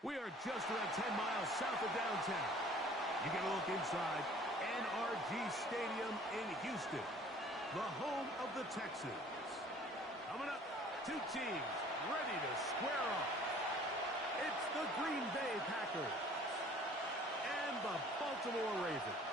We are just about 10 miles south of downtown. You get a look inside NRG Stadium in Houston, the home of the Texans. Coming up, two teams ready to square off. It's the Green Bay Packers and the Baltimore Ravens.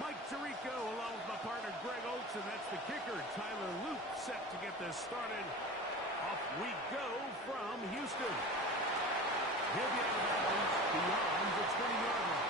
Mike Tirico along with my partner Greg Olson. That's the kicker. Tyler Luke set to get this started. Off we go from Houston. He'll be out of bounds beyond the 20-yard line.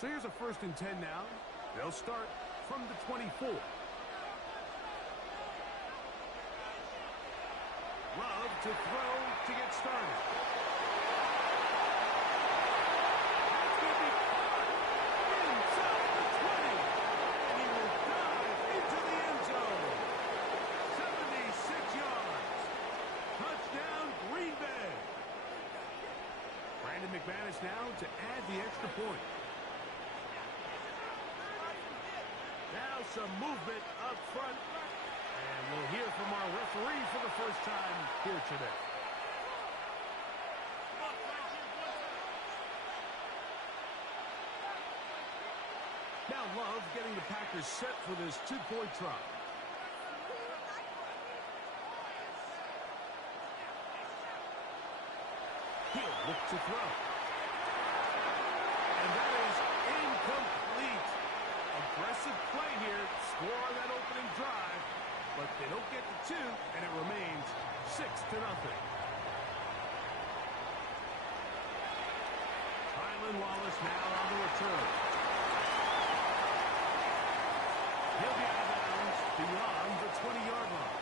So here's a 1st and 10 now. They'll start from the 24. Love to throw to get started. That's going to be caught inside the 20. And he will dive into the end zone. 76 yards. Touchdown, Green Bay. Brandon McManus now to add the extra point. Now some movement up front. And we'll hear from our referee for the first time here today. Now Love getting the Packers set for this 2-point try. He'll look to throw. And that is incomplete. Aggressive play here, score on that opening drive, but they don't get the 2, and it remains 6-0. Tylan Wallace now on the return. He'll be out of bounds beyond the 20-yard line.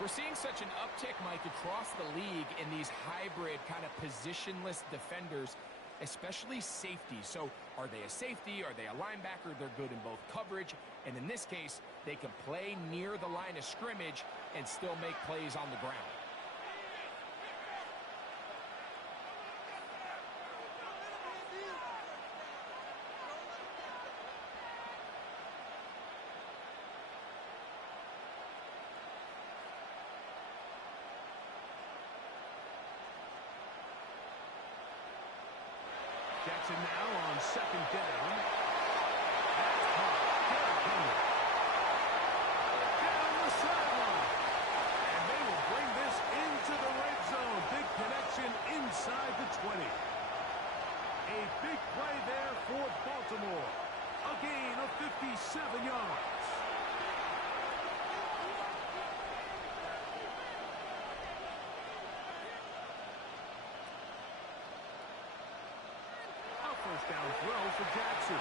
We're seeing such an uptick, Mike, across the league in these hybrid kind of positionless defenders, especially safety. So are they a safety? Are they a linebacker? They're good in both coverage. And in this case, they can play near the line of scrimmage and still make plays on the ground. Jackson now on 2nd down. That's caught. Derrick Henry. Down the sideline. And they will bring this into the red zone. Big connection inside the 20. A big play there for Baltimore. A gain of 57 yards. touchdown throw for Jackson.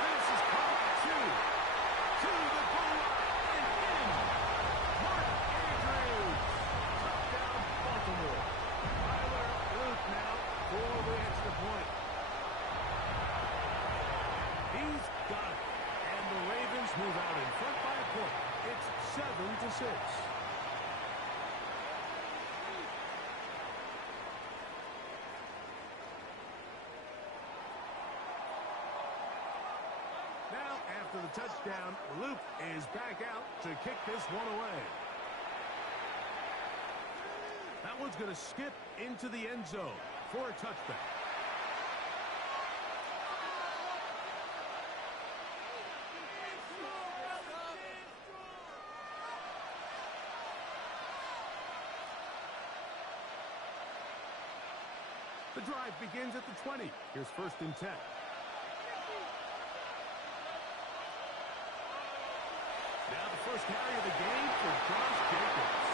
This is caught 2. To the goal line and in. Mark Andrews. Touchdown, Baltimore. Tyler Luke now for the extra point. He's got it. And the Ravens move out in front by a point. It's 7-6. Now, after the touchdown, Luke is back out to kick this one away. That one's going to skip into the end zone for a touchback. The drive begins at the 20. Here's 1st and 10. Now the first carry of the game for Josh Jacobs.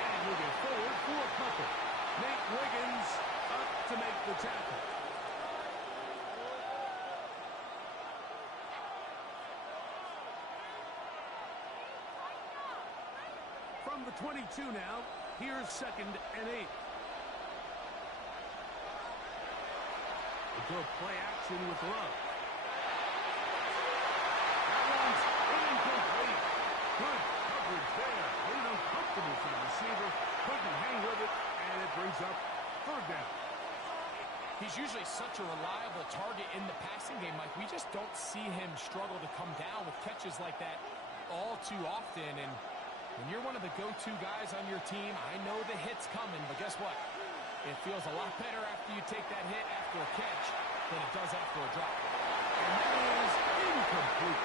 And moving forward for a couple. Nate Wiggins up to make the tackle. From the 22 now, here's 2nd and 8. We'll go play action with Love. That one's incomplete. Good coverage there. A little uncomfortable for the receiver. Couldn't hang with it, and it brings up 3rd down. He's usually such a reliable target in the passing game, Mike. We just don't see him struggle to come down with catches like that all too often. And when you're one of the go-to guys on your team, I know the hit's coming, but guess what? It feels a lot better after you take that hit after a catch than it does after a drop. And that is incomplete.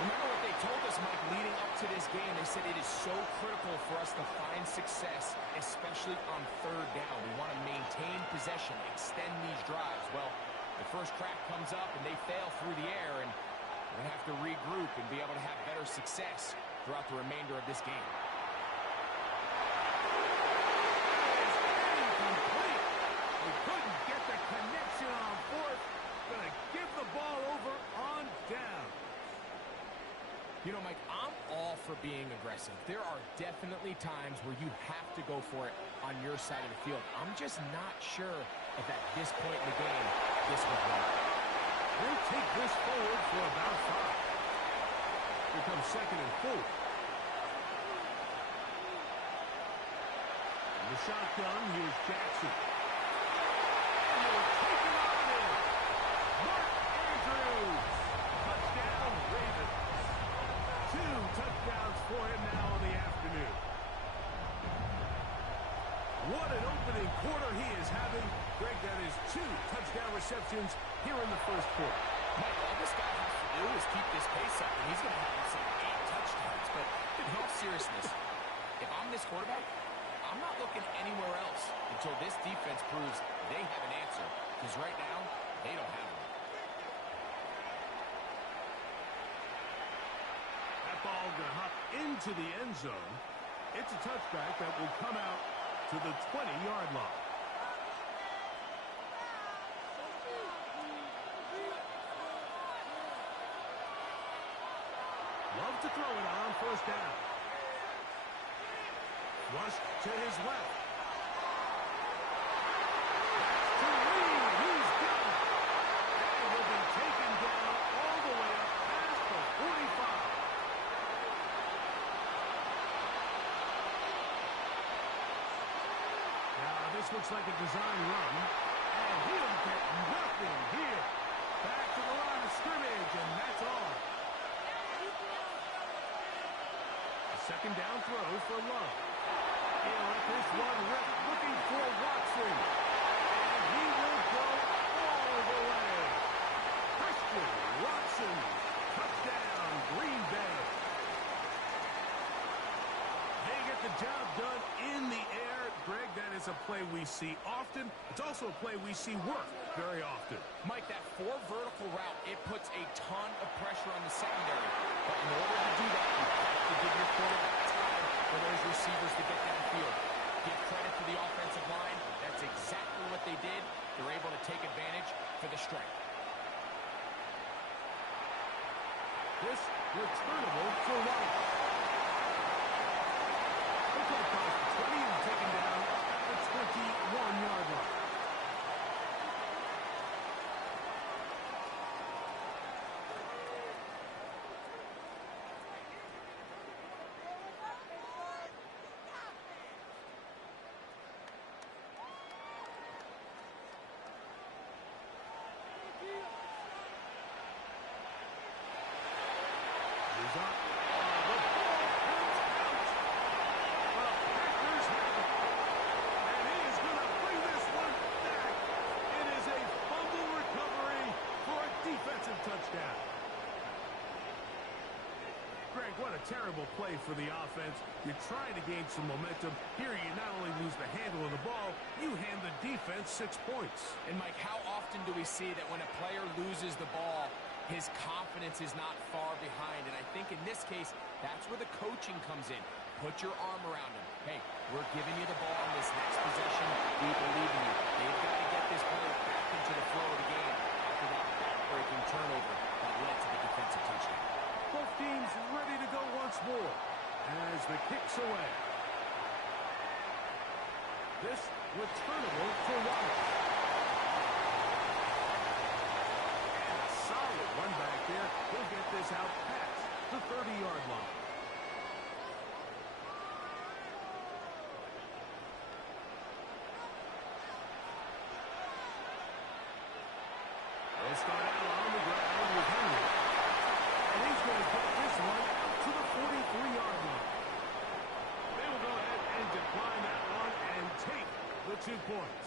Remember what they told us, Mike, leading up to this game? They said it is so critical for us to find success, especially on 3rd down. We want to maintain possession, extend these drives. Well, the first crack comes up and they fail through the air, and we're going to have to regroup and be able to have better success throughout the remainder of this game. We couldn't get the connection on 4th. Gonna give the ball over on down. You know, Mike, I'm all for being aggressive. There are definitely times where you have to go for it on your side of the field. I'm just not sure if at this point in the game, this was right. We'll take this forward for about 5. Here comes 2nd and 4. In the shotgun, here's Jackson. Mark Andrews. Touchdown, Ravens. 2 touchdowns for him now in the afternoon. What an opening quarter he is having. Greg, that is 2 touchdown receptions here in the first quarter. Mike, all this guy has to do is keep this pace up, and he's going to have some 8 touchdowns. But in all seriousness, if I'm this quarterback, I'm not looking anywhere else until this defense proves they have an answer. Because right now, they don't have one. That ball going to hop into the end zone. It's a touchback that will come out to the 20-yard line. Love to throw it on 1st down. Flushed to his left. To Reed, he's got it. And will be taken down all the way up past the 45. Now this looks like a design run, and he'll get nothing here. Back to the line of scrimmage, and that's all. A 2nd down throw for Love. He'll let this one rip, looking for Watson. And he will go all the way. Christian Watson, touchdown, Green Bay. They get the job done in the air. Greg, that is a play we see often. It's also a play we see work very often. Mike, that 4 vertical route, it puts a ton of pressure on the secondary. But in order to do that, you have to give your quarterback time for those receivers to get downfield. Give credit to the offensive line. That's exactly what they did. They're able to take advantage for the strike. This returnable for White. Looks like across the 20 and taken down at the 21-yard line. He's up. The ball comes out. The Packers have it. And he is going to bring this one back. It is a fumble recovery for a defensive touchdown. Greg, what a terrible play for the offense. You're trying to gain some momentum. Here you not only lose the handle of the ball, you hand the defense 6 points. And, Mike, how often do we see that when a player loses the ball, his confidence is not far behind? And I think in this case, that's where the coaching comes in. Put your arm around him. Hey, we're giving you the ball in this next possession. We believe in you. They've got to get this player back into the flow of the game after that back-breaking turnover that led to the defensive touchdown. Both teams ready to go once more as the kick's away. This returnable for White. And a solid run back there. He'll get this out past the 30-yard line. They'll start out on the ground with Henry. And he's going to get this one up to the 43-yard line. They will go ahead and decline that one and take the 2 points.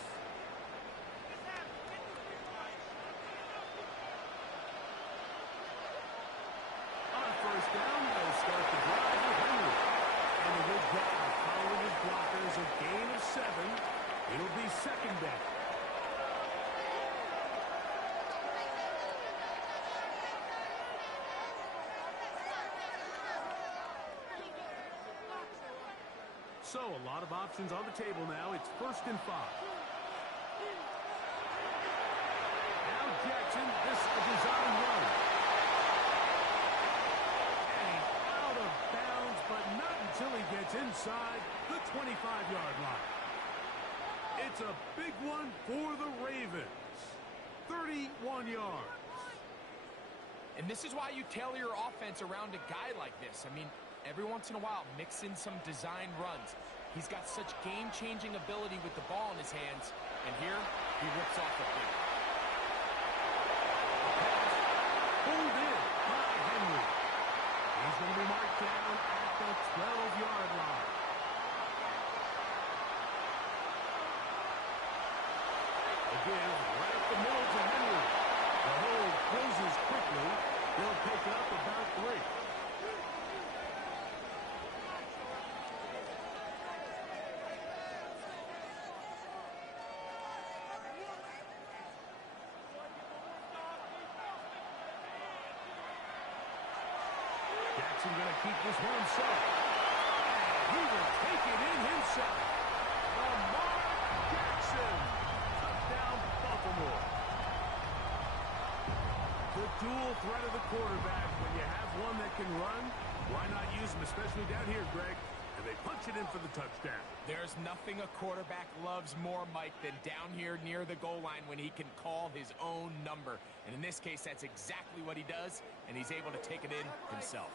On first down, they'll start the drive with Henry. And a good job following his blockers, a gain of 7. It'll be second down. So, a lot of options on the table now. It's 1st and 5. Now Jackson, this a design run. And out of bounds, but not until he gets inside the 25-yard line. It's a big one for the Ravens. 31 yards. And this is why you tailor your offense around a guy like this. I mean, every once in a while, mix in some design runs. He's got such game-changing ability with the ball in his hands. And here, he rips off a big. Pulled in by Henry. He's going to be marked down at the 12-yard line. Again, right up the middle to Henry. The hole closes quickly. They'll pick up about 3. Jackson going to keep this one himself. And he will take it in himself. Lamar Jackson. Touchdown, Baltimore. The dual threat of the quarterback. When you have one that can run, why not use him, especially down here, Greg? And they punch it in for the touchdown. There's nothing a quarterback loves more, Mike, than down here near the goal line when he can call his own number. And in this case, that's exactly what he does, and he's able to take it in himself.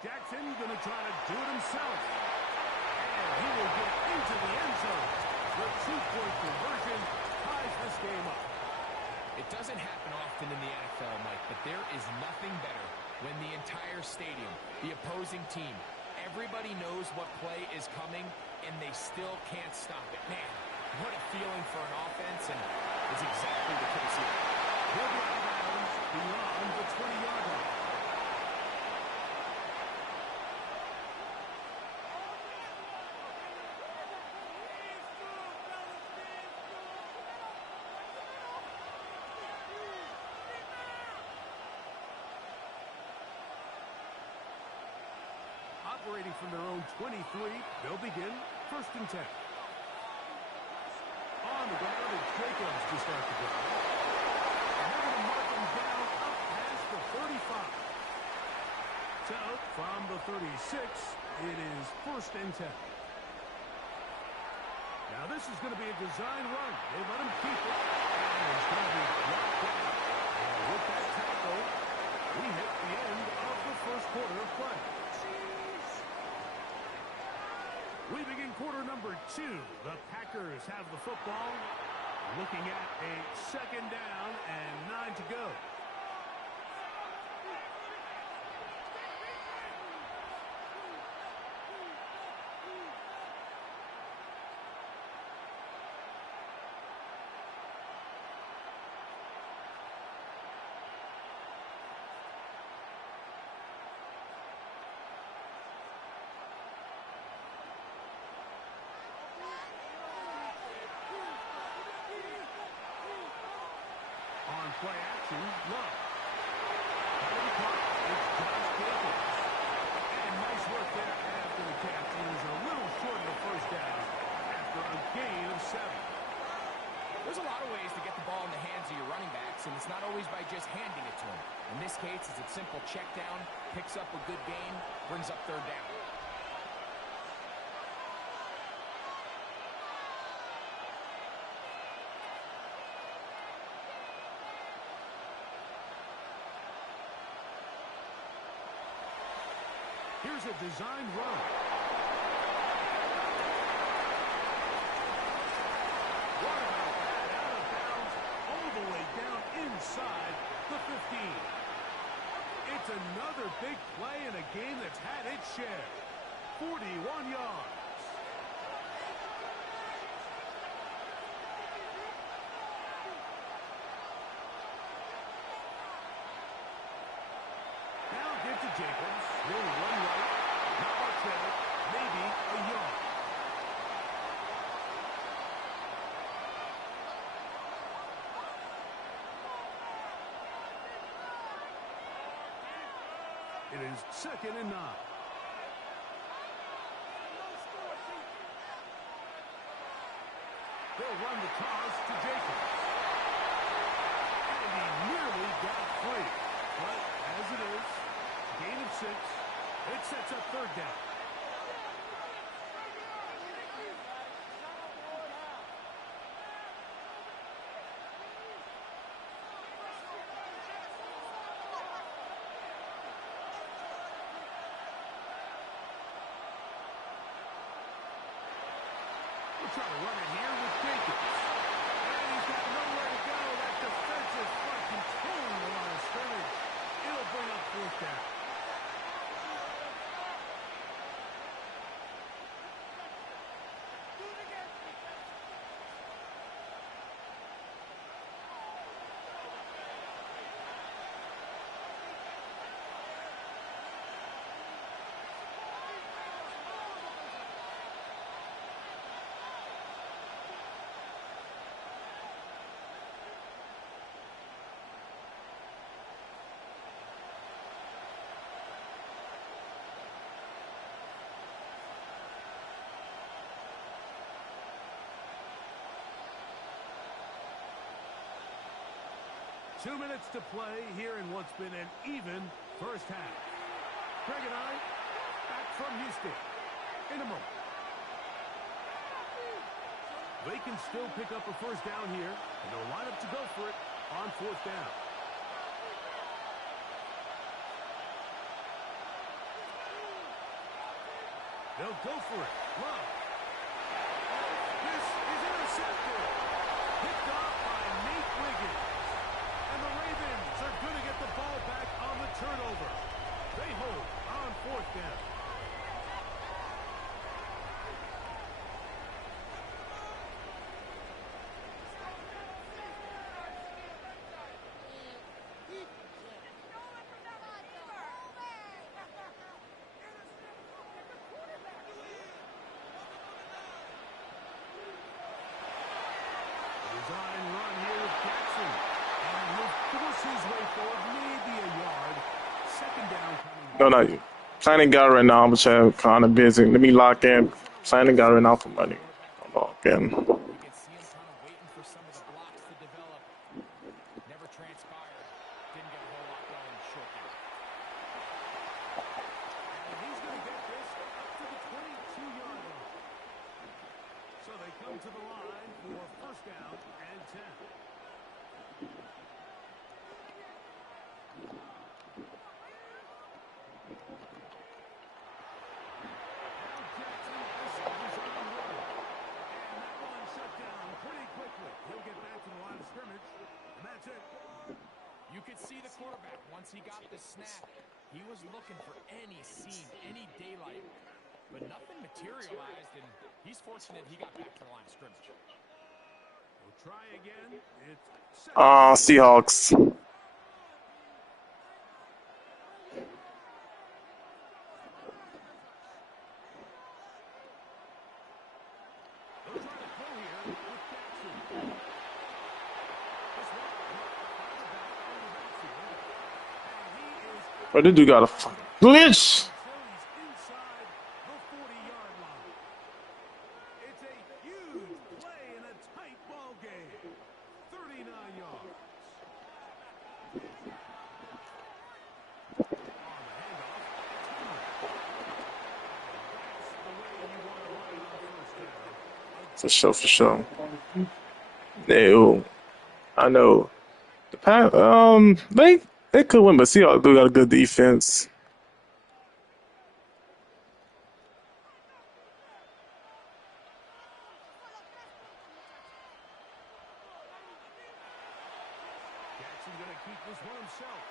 Jackson going to try to do it himself. And he will get into the end zone. The 2-point conversion ties this game up. It doesn't happen often in the NFL, Mike, but there is nothing better when the entire stadium, the opposing team, everybody knows what play is coming, and they still can't stop it. Man, what a feeling for an offense, and it's exactly the case here. He'll be out of bounds beyond the 20-yard line. operating from their own 23. They'll begin 1st and 10. On the ground, it's Jacobs to start the drive. And they're going to mark him down up past the 35. So, from the 36, it is 1st and 10. Now, this is going to be a design run. They let him keep it, and it's going to be blocked down. And with that tackle, we hit the end of the 1st quarter of play. We begin quarter number 2. The Packers have the football, looking at a 2nd down and 9 to go. Play action, Love. It's Josh Jacobs. And nice work there after the catch. He was a little short of the 1st down after a gain of 7. There's a lot of ways to get the ball in the hands of your running backs, and it's not always by just handing it to them. In this case, it's a simple check down, picks up a good gain, brings up 3rd down. Here's a design run. What about that? Out of bounds, all the way down inside the 15. It's another big play in a game that's had its share. 41 yards. Now give to Jacobs. He'll run right. Not much there. Maybe a yard. It is 2nd and 9. They'll run the toss to Jacobs. And he nearly got free. But as it is, gain of 6. It sets up 3rd down. We'll try to run it here with Jacobs. And he's got nowhere to go. That defensive front controlling the line of scrimmage. It'll bring up 4th down. Two minutes to play here in what's been an even 1st half. Greg and I back from Houston in a moment. They can still pick up a 1st down here, and they'll line up to go for it on 4th down. They'll go for it. Love. This is intercepted. Picked off by Nate Wiggins. And the Ravens are going to get the ball back on the turnover. They hold on 4th down. Design run here with Jackson. And he'll force his way forward, maybe a yard. 2nd down coming. No, not you. Signing guy right now, I'm kind of busy. Let me lock in. Signing guy right now for money. Hold on again. You can see him kind of waiting for some of the blocks to develop. Never transpired. Didn't get a whole lot going short game. And he's going to get this up to the 22-yard line. So they come to the line for first down and 10. He'll get back to the line of scrimmage, and that's it. You could see the quarterback, once he got the snap, he was looking for any seam, any daylight, but nothing materialized, and he's fortunate he got back to the line of scrimmage. We'll try again. It's Seahawks. But this dude got a fucking glitch. inside the 40-yard line. It's a huge play in a tight ball game. 39 yards. For sure. No, I know. The Pack, they could win, but Seahawks do got a good defense. Jackson going to keep this one himself.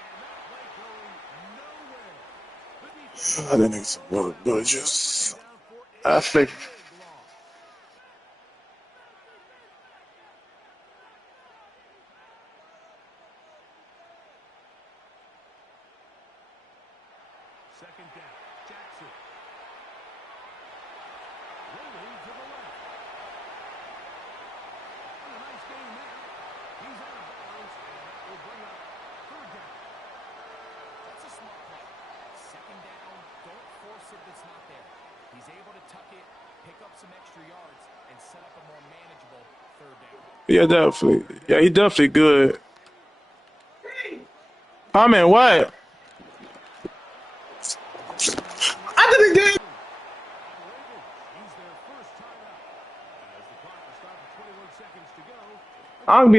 And that play going nowhere. I didn't expect gorgeous. I think. Second down, Jackson. Rolling to the left. And a nice game there. He's out of bounds, and that will bring up third down. That's a smart play. Second down, don't force it that's not there. He's able to tuck it, pick up some extra yards, and set up a more manageable third down. Yeah, definitely. Yeah, he definitely good. I mean, what? I did it again. I'm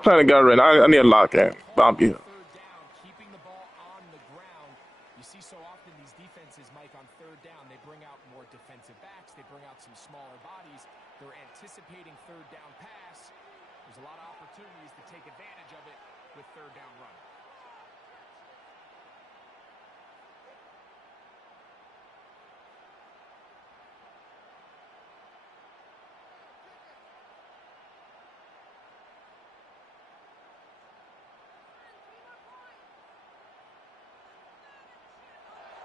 playing a guy right now. I need a lock in. I'll be here. Third down, keeping the ball on the ground. You see so often these defenses, Mike, on third down, they bring out more defensive backs. They bring out some smaller bodies. They're anticipating third down pass. There's a lot of opportunities to take advantage of it with third down run.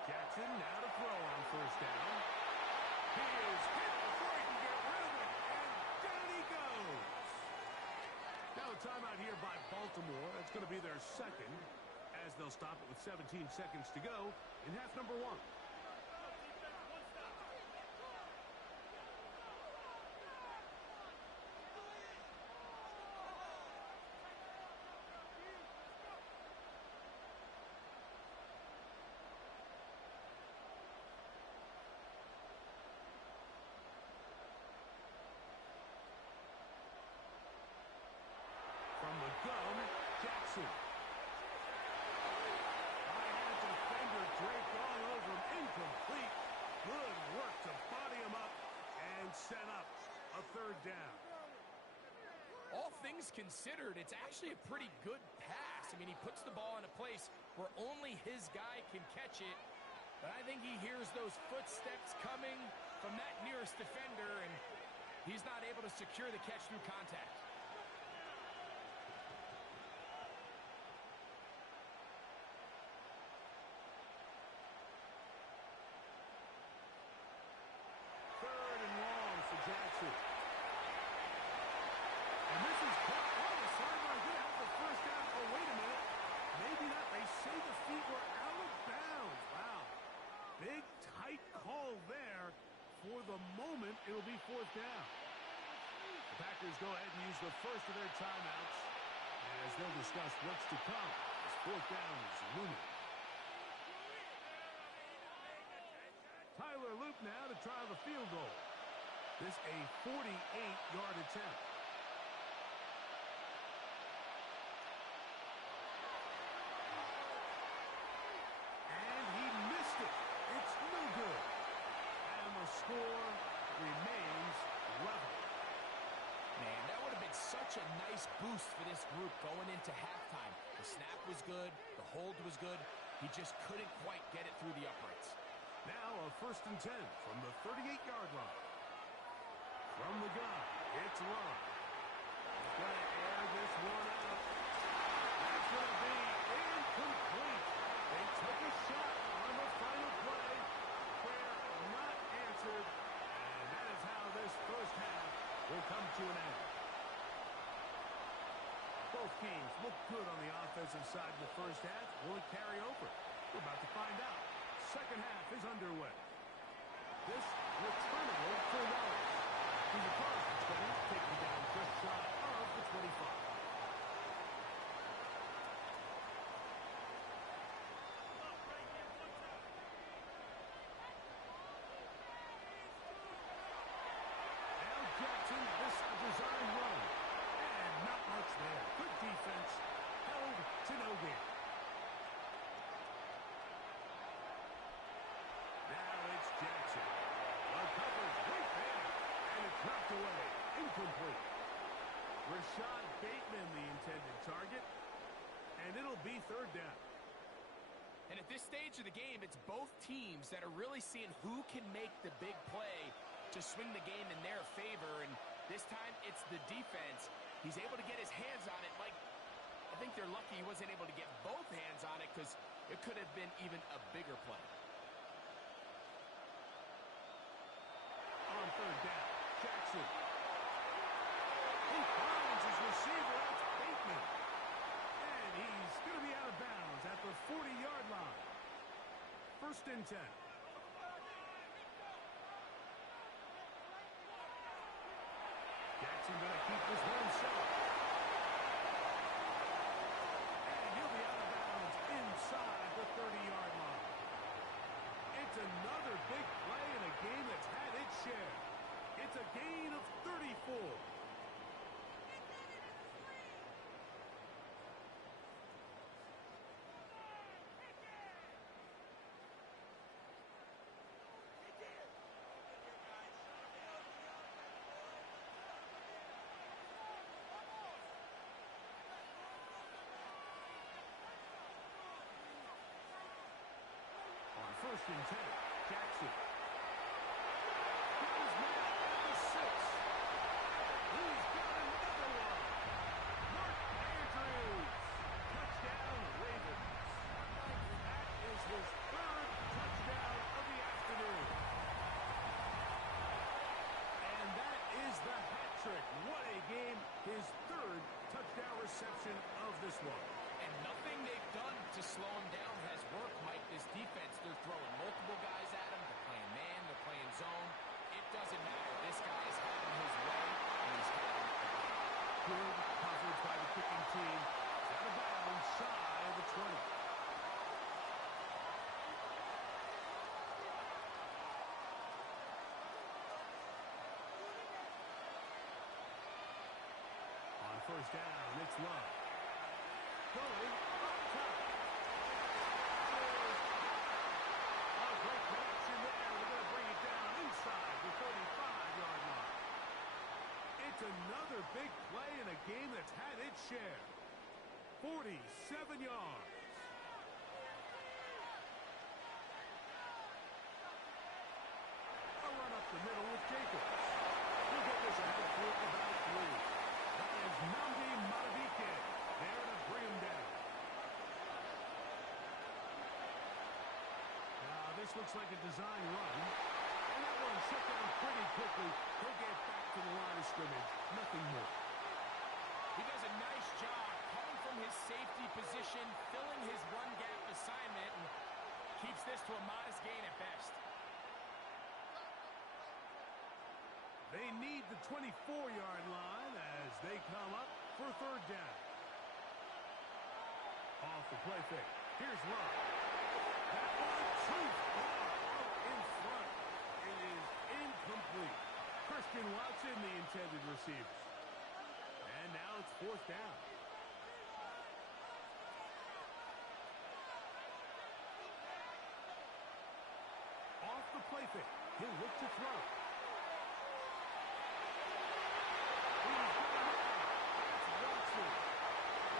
Jackson now to throw on first down. He is hit before he can get rid of it, and down he goes. Now a timeout here by Baltimore. That's going to be their second, as they'll stop it with 17 seconds to go in half number one. Jackson. I had defender draped all over him. Incomplete. Good work to body him up and set up a third down. All things considered, it's actually a pretty good pass. I mean, he puts the ball in a place where only his guy can catch it. But I think he hears those footsteps coming from that nearest defender, and he's not able to secure the catch through contact. Jackson. And this is caught on the sideline. Going to have the first down. Oh, wait a minute. Maybe not. They say the feet were out of bounds. Wow. for the moment, it'll be fourth down. The Packers go ahead and use the first of their timeouts as they'll discuss what's to come as fourth down is looming. Tyler Loop now to try the field goal. This a 48-yard attempt. And he missed it. It's no good. And the score remains level. Man, that would have been such a nice boost for this group going into halftime. The snap was good. The hold was good. He just couldn't quite get it through the uprights. Now a 1st and 10 from the 38-yard line. From the gun, it's Love. He's going to air this one out. That's going to be incomplete. They took a shot on the final play. Prayer not answered. And that is how this first half will come to an end. Both teams look good on the offensive side of the first half. Will it carry over? We're about to find out. Second half is underway. This returnable for Wallace. He's across the 20, taking down just shy of the 25. Now Jackson, this a design run. And not much there. Good defense. Held to no gain. Now it's Jackson. The cover's right there. And it's knocked away. Incomplete. Rashad Bateman, the intended target. And it'll be third down. And at this stage of the game, it's both teams that are really seeing who can make the big play to swing the game in their favor. And this time, it's the defense. He's able to get his hands on it. Like, I think they're lucky he wasn't able to get both hands on it because it could have been even a bigger play. On third down, Jackson. He finds his receiver. That's Bateman. And he's going to be out of bounds at the 40-yard line. 1st and 10. Jackson going to keep this one shot. And he'll be out of bounds inside the 30-yard line. It's another big play in a game that's had its share. It's a gain of 34. On 1st and 10, Jackson. Goes now at the 6. He's got another one. Mark Andrews. Touchdown, Ravens. That is his 3rd touchdown of the afternoon. And that is the hat trick. What a game. His 3rd touchdown reception of this one. And nothing they've done to slow him down has worked, Mike. This defense, they're throwing multiple guys at him. They're playing man, they're playing zone. It doesn't matter. This guy is having his way, and he's having it again. Good coverage by the kicking team. Out of bounds, shy of the 20. On 1st down, it's Love. Going up top. A great connection there. We're going to bring it down inside the 35-yard line. It's another big play in a game that's had its share. 47 yards. A run up the middle with Jacobs. He'll get this ahead for about 3. That is Nnamdi Madubuike there to bring him down. Now, this looks like a design run. And that one shut down pretty quickly. He'll get back to the line of scrimmage. Nothing more. He does a nice job coming from his safety position, filling his run gap assignment, and keeps this to a modest gain at best. They need the 24-yard line as they come up for third down. Off the play fake. Here's Love. That one too far out in front. It is incomplete. Christian Watson, the intended receiver. And now it's fourth down. Off the play fake. He'll look to throw. He's got it now. It's Watson.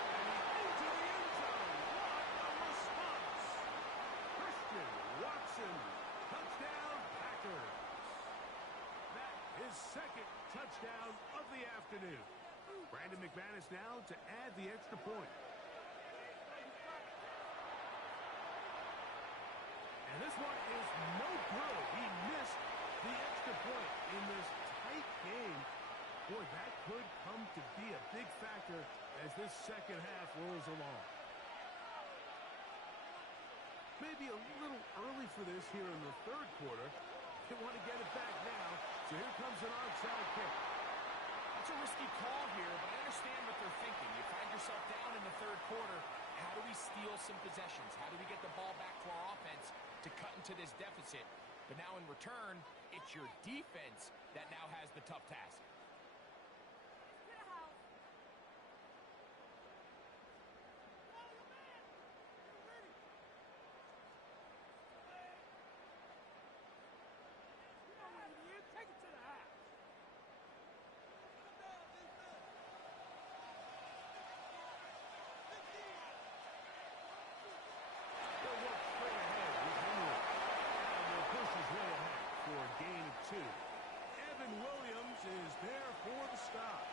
And he's into the end zone. What a response. Christian Watson. Touchdown, Packers. That is second touchdown of the afternoon. Brandon McManus now to add the extra point. And this one is no good. He missed the extra point in this tight game. Boy, that could come to be a big factor as this second half rolls along. Maybe a little early for this here in the third quarter. They want to get it back now, so here comes an onside kick. It's a risky call here, but I understand what they're thinking. You find yourself down in the third quarter. How do we steal some possessions? How do we get the ball back to our offense to cut into this deficit? But now in return, it's your defense that now has the tough task. Take it to the house. They'll work straight ahead with Henry. And they'll push his way ahead for a gain of 2. Evan Williams is there for the stop.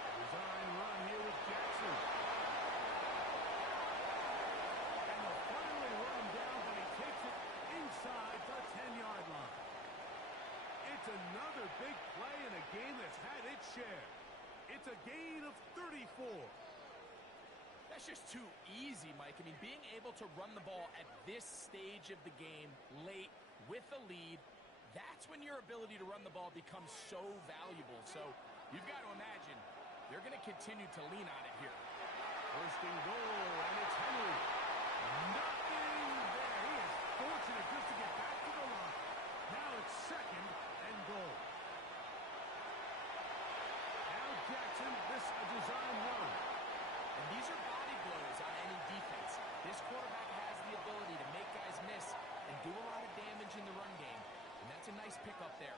A design run here with Jackson. And they'll finally run him down, but he takes it inside the 10-yard line. It's another big play in a game that's had its share. It's a gain of 34. That's just too easy, Mike. I mean, being able to run the ball at this stage of the game, late, with a lead, that's when your ability to run the ball becomes so valuable. So you've got to imagine they're going to continue to lean on it here. First and goal, and it's Henry. Nothing there. He is fortunate just to get back to the line. Now it's second and goal. Now Jackson, this a design run. And these are body blows on any defense. This quarterback has the ability to make guys miss and do a lot of damage in the run game. And that's a nice pickup there.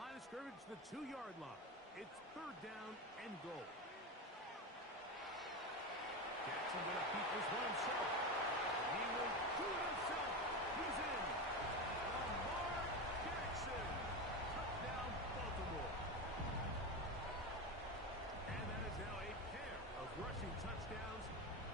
Line of scrimmage, the 2-yard line. It's third down and goal. Jackson going to keep this one himself. He will do it himself. He's in. Lamar Jackson. Touchdown, Baltimore. And that is now a pair of rushing touchdowns.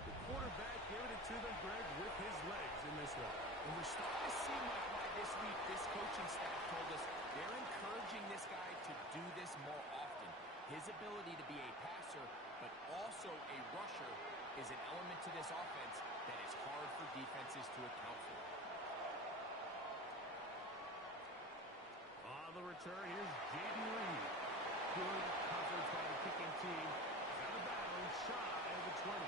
The quarterback giving it to them, Greg, with his legs in this one. And we're starting to see, Mike, why this week this coaching staff told us they're encouraging this guy to do this more often. His ability to be a passer, but also a rusher, is an element to this offense that is hard for defenses to account for. On the return, here's Jaden Reed. Good coverage by the kicking team. Out of bounds, shy of the 20.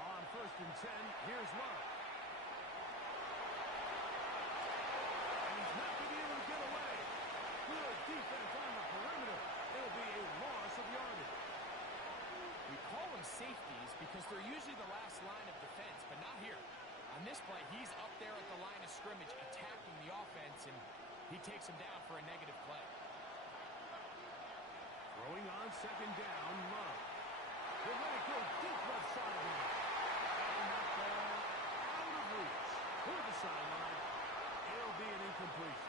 On first and 10, here's Love. And he's not going to be able to get away. Good defense on the perimeter. It'll be a loss of yardage. We call them safeties because they're usually the last line of defense, but not here. On this play, he's up there at the line of scrimmage attacking the offense, and he takes him down for a negative play. Throwing on second down, Love. They're going to go deep left sideline. And that ball out of reach for the sideline. It'll be an incompletion.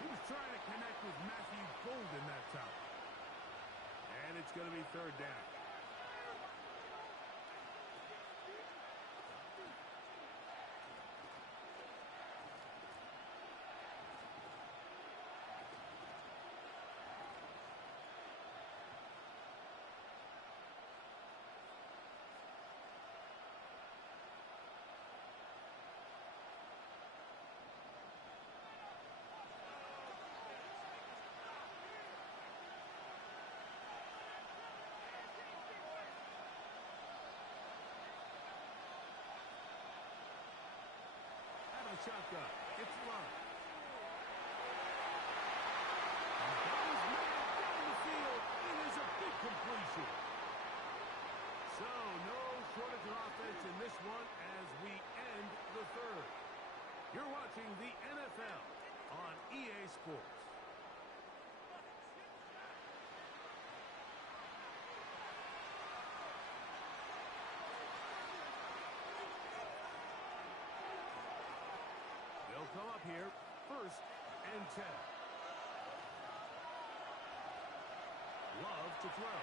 He was trying to connect with Matthew Golden that time. And it's going to be third down. It's Love. And that is made down the field. It is a big completion. So, no shortage of offense in this one as we end the third. You're watching the NFL on EA Sports. They'll come up here, 1st and 10. Love to throw.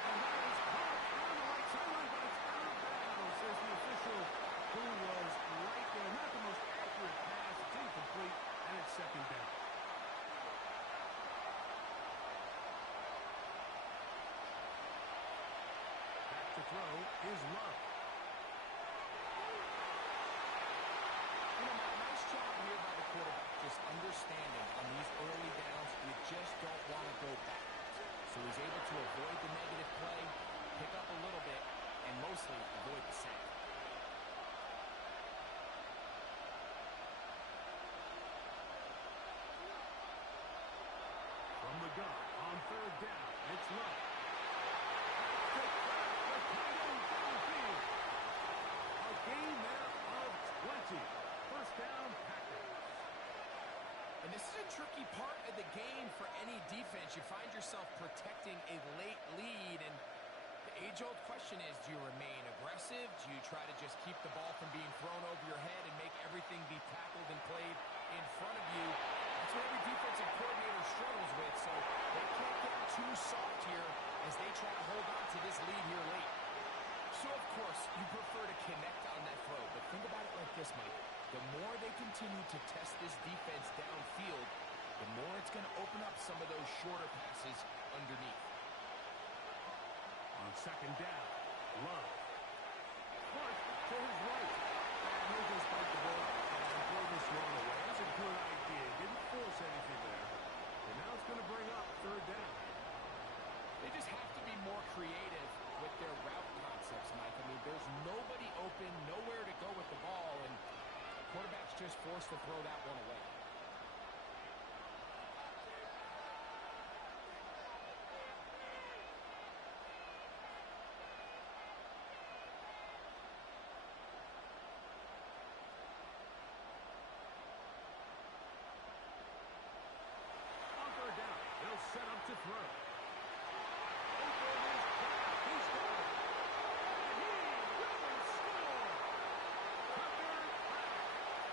And that is caught on the right sideline, but it's out of bounds, says the official, who was right there. Not the most accurate pass. It's incomplete, and it's 2nd down. Back to throw is Love. Nice job here by the quarterback, just understanding on these early downs, you just don't want to go backwards. So he's able to avoid the negative play, pick up a little bit, and mostly avoid the sack. From the gun on 3rd down, it's Love. The tight end downfield. A gain there of 20. 1st down, Packers. And this is a tricky part of the game for any defense. You find yourself protecting a late lead, and the age-old question is, do you remain aggressive? Do you try to just keep the ball from being thrown over your head and make everything be tackled and played in front of you? That's what every defensive coordinator struggles with, so they can't get too soft here as they try to hold on to this lead here late. So, of course, you prefer to connect on that throw, but think about it like this, Mike. The more they continue to test this defense downfield, the more it's going to open up some of those shorter passes underneath. On 2nd down, Love. Clark to his right. And he'll just bite the ball and throw this one away. That's a good idea. Didn't force anything there. And now it's going to bring up 3rd down. They just have to be more creative with their route concepts, Mike. I mean, there's nobody open, nowhere to go with the ball, and quarterback's just forced to throw that one away. On 3rd down, they'll set up to throw. Open is Clark. He's got it. And he will score. Tucker back.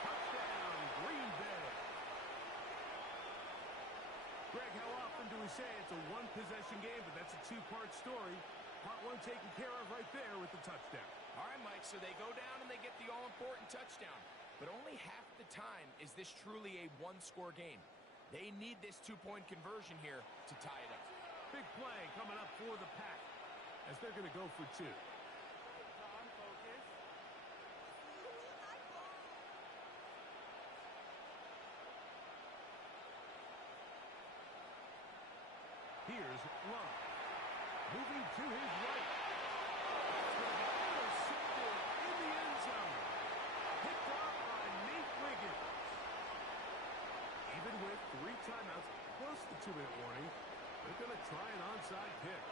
Touchdown, Green Bay. Greg, how often do we say it's a one-possession game, but that's a two-part story? Part 1 taken care of right there with the touchdown. All right, Mike, so they go down and they get the all-important touchdown. But only half the time is this truly a one-score game. They need this two-point conversion here to tie it up. Big play coming up for the Pack as they're going to go for 2. Here's Love. Moving to his right. That's going to be intercepted in the end zone. Picked off by Nate Wiggins. Even with 3 timeouts plus the 2-minute warning, they're going to try an onside kick.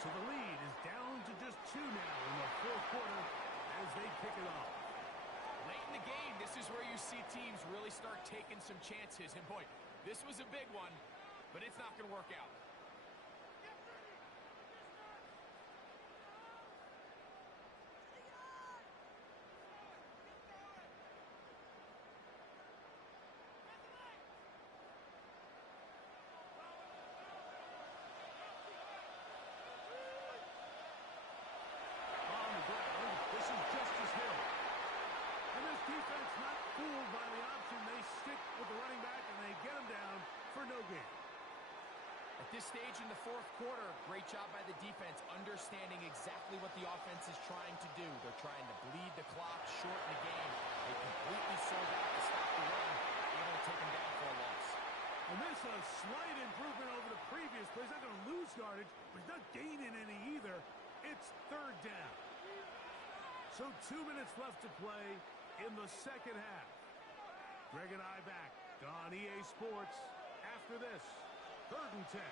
So the lead is down to just 2 now in the 4th quarter as they kick it off. Late in the game, this is where you see teams really start taking some chances. And boy, this was a big one, but it's not going to work out. Defense not fooled by the option. They stick with the running back, and they get him down for no gain. At this stage in the 4th quarter, great job by the defense, understanding exactly what the offense is trying to do. They're trying to bleed the clock, shorten the game. They completely sold out to stop the run, able to take them down for a loss. And this is a slight improvement over the previous play. He's not going to lose yardage, but he's not gaining any either. It's 3rd down. So 2 minutes left to play in the second half. Greg and I back on EA Sports after this. 3rd and 10.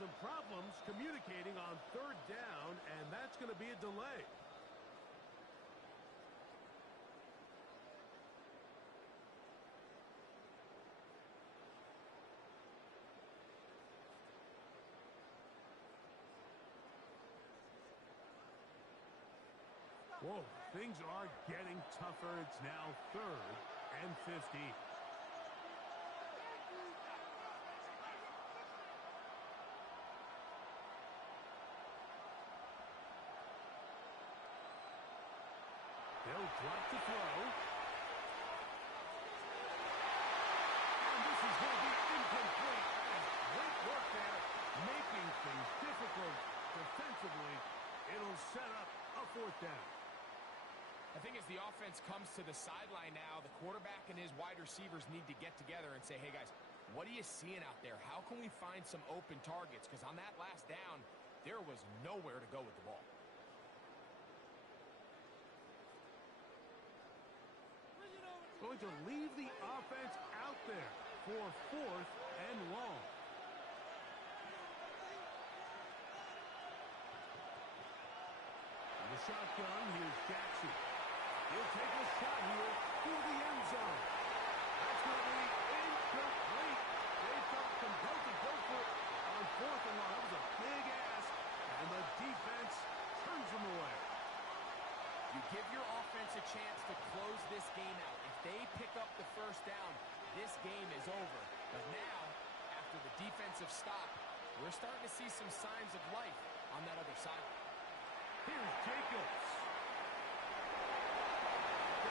Some problems communicating on 3rd down, and that's going to be a delay. Whoa, things are getting tougher. It's now 3rd and 15. They'll drop to throw. And this is going to be incomplete. Great work there, making things difficult defensively. It'll set up a 4th down. I think as the offense comes to the sideline now, the quarterback and his wide receivers need to get together and say, hey, guys, what are you seeing out there? How can we find some open targets? Because on that last down, there was nowhere to go with the ball. Going to leave the offense out there for 4th and long. In the shotgun, here's Jackson. He'll take a shot here for the end zone. That's going to be incomplete. They felt compelled to go for it on 4th and long. That was a big ask, and the defense turns them away. You give your offense a chance to close this game out. If they pick up the 1st down, this game is over. But now, after the defensive stop, we're starting to see some signs of life on that other side. Here's Jacobs.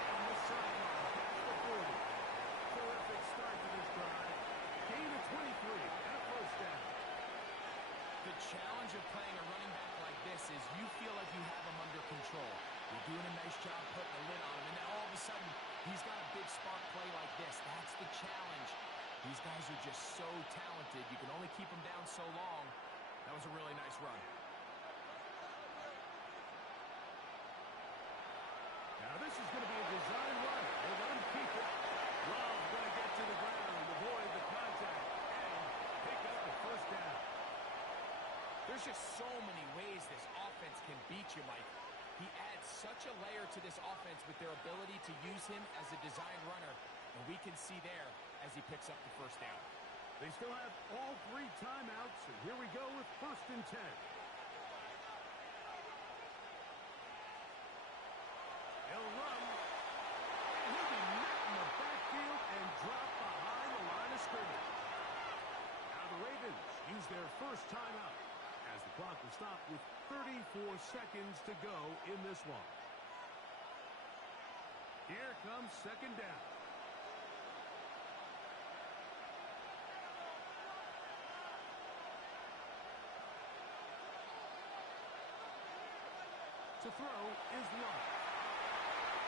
Down the sideline, past the 40. Terrific start to this drive. Gain of 23 and a 1st down. The challenge of playing a running back like this is you feel like you have him under control. You're doing a nice job putting a lid on him, and then all of a sudden, he's got a big spark play like this. That's the challenge. These guys are just so talented. You can only keep them down so long. That was a really nice run. Now this is going to be a design run. They're going to keep it. Love's going to get to the ground, avoid the contact, and pick up the 1st down. There's just so many ways this offense can beat you, Mike. He adds such a layer to this offense with their ability to use him as a design runner, and we can see there as he picks up the 1st down. They still have all 3 timeouts, and here we go with 1st and 10. He'll run, and he'll be met in the backfield and drop behind the line of scrimmage. Now the Ravens use their 1st timeout as the clock will stop with 34 seconds to go in this one. Here comes 2nd down. To throw is Love.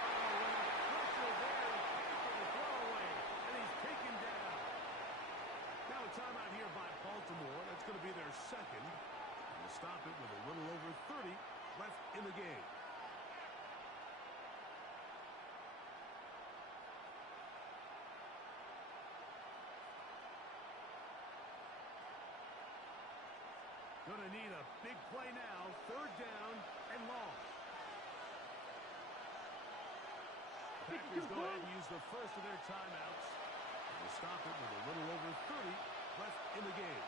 Oh, and the pressure there is taking the throw away, and he's taken down. Now a timeout here by Baltimore. That's going to be their 2nd. And we'll stop it with a little over 30 left in the game. Going to need a big play now. 3rd down and long. Packers go ahead and use the 1st of their timeouts. And we'll stop it with a little over 30 left in the game.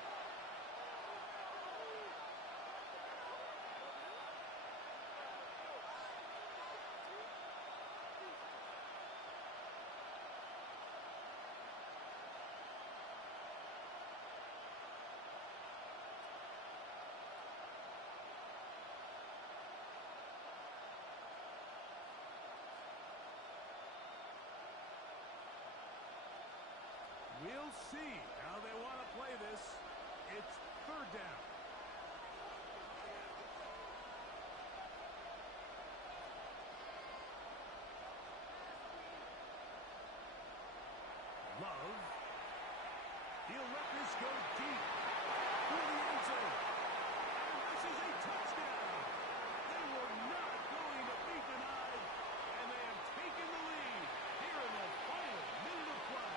We'll see how they want to play this. It's third down. Love. He'll let this go deep. Through the end zone. And this is a touchdown. They were not going to be denied. And they have taken the lead here in the final minute of play.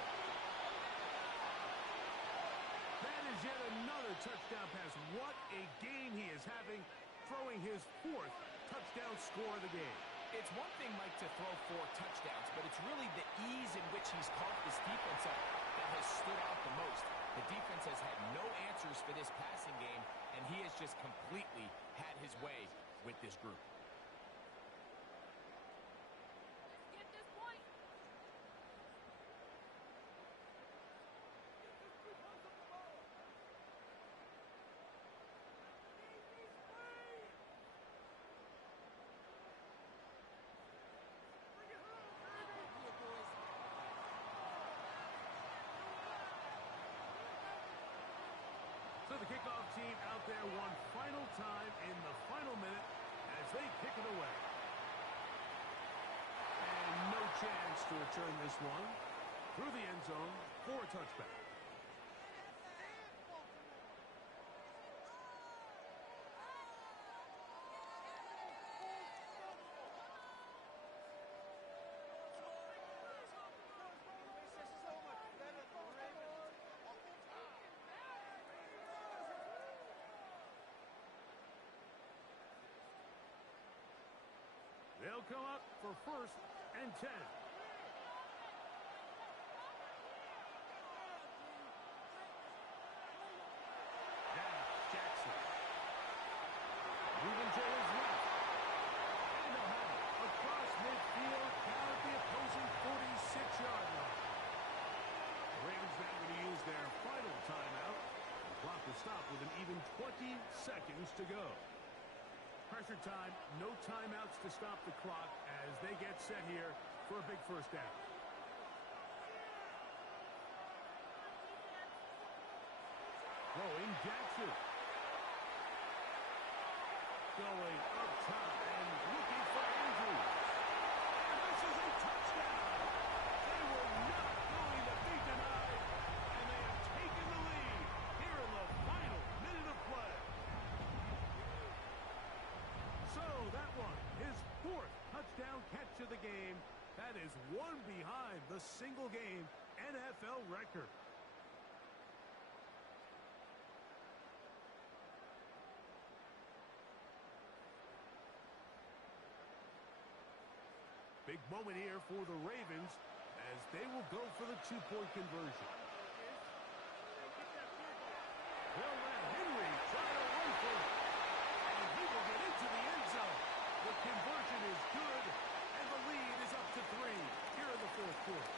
That is yet another touchdown pass. What a game he is having, throwing his fourth touchdown score of the game. It's one thing, Mike, to throw 4 touchdowns, but it's really the ease in which he's carved this defense up that has stood out the most. The defense has had no answers for this passing game, and he has just completely had his way with this group. Get this point. So the kickoff team out there one final time in the final minute as they kick it away. And no chance to return this one through the end zone for a touchback. They'll come up for 1st and 10. Jackson. Moving to his left. And they'll have it across midfield down at the opposing 46-yard line. The Ravens now going to use their final timeout. The clock will stop with an even 20 seconds to go. Pressure time, no timeouts to stop the clock as they get set here for a big first down. Throwing Jackson. Going up top and looking for Andrews. And this is a touchdown. They were not going to be denied, and they have taken the lead here in the final minute of play. So that one, his 4th touchdown catch of the game. That is one behind the single-game NFL record. Big moment here for the Ravens as they will go for the 2-point conversion. They'll let Henry try to run for it. And he will get into the end zone. The conversion is good, and the lead is up to 3 here in the 4th quarter.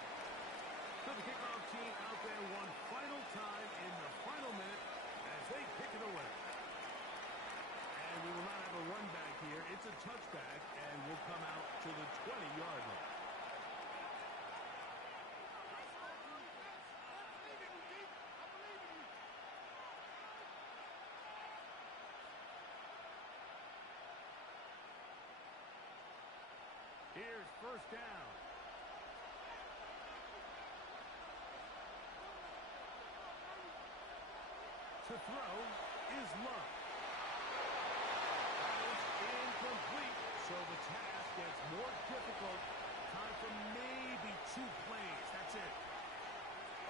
So the kickoff team out there one final time in the final minute as they kick it away. And we will not have a run back here. It's a touchback, and will come out to the 20-yard line. Here's first down. To throw is Love. That is incomplete, so the task gets more difficult. Time for maybe 2 plays. That's it.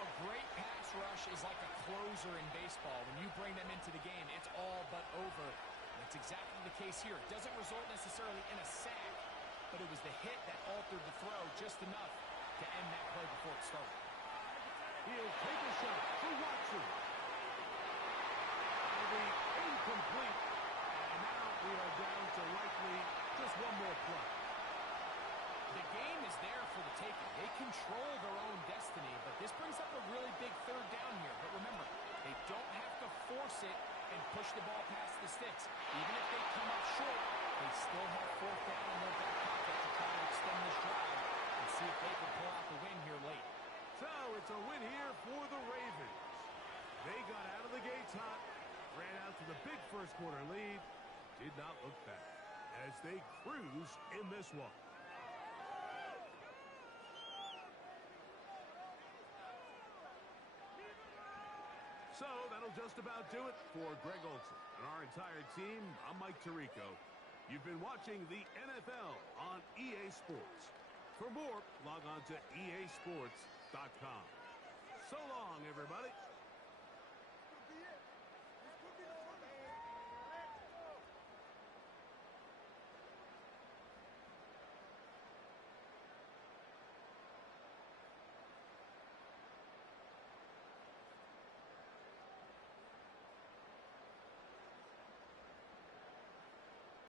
A great pass rush is like a closer in baseball. When you bring them into the game, it's all but over. That's exactly the case here. It doesn't result necessarily in a sack, but it was the hit that altered the throw just enough to end that play before it started. He'll take a shot for Watson. Incomplete. And now we are down to likely just one more play. The game is there for the taking. They control their own destiny, but this brings up a really big 3rd down here. But remember, they don't have to force it and push the ball past the sticks. Even if they come up short, they still have 4th down in their back pocket to try to extend this drive and see if they can pull out the win here late. So it's a win here for the Ravens. They got out of the gates hot, ran out to the big first quarter lead, did not look back as they cruise in this one. So that'll just about do it for Greg Olson and our entire team. I'm Mike Tirico. You've been watching the NFL on EA Sports. For more, log on to easports.com. So long, everybody.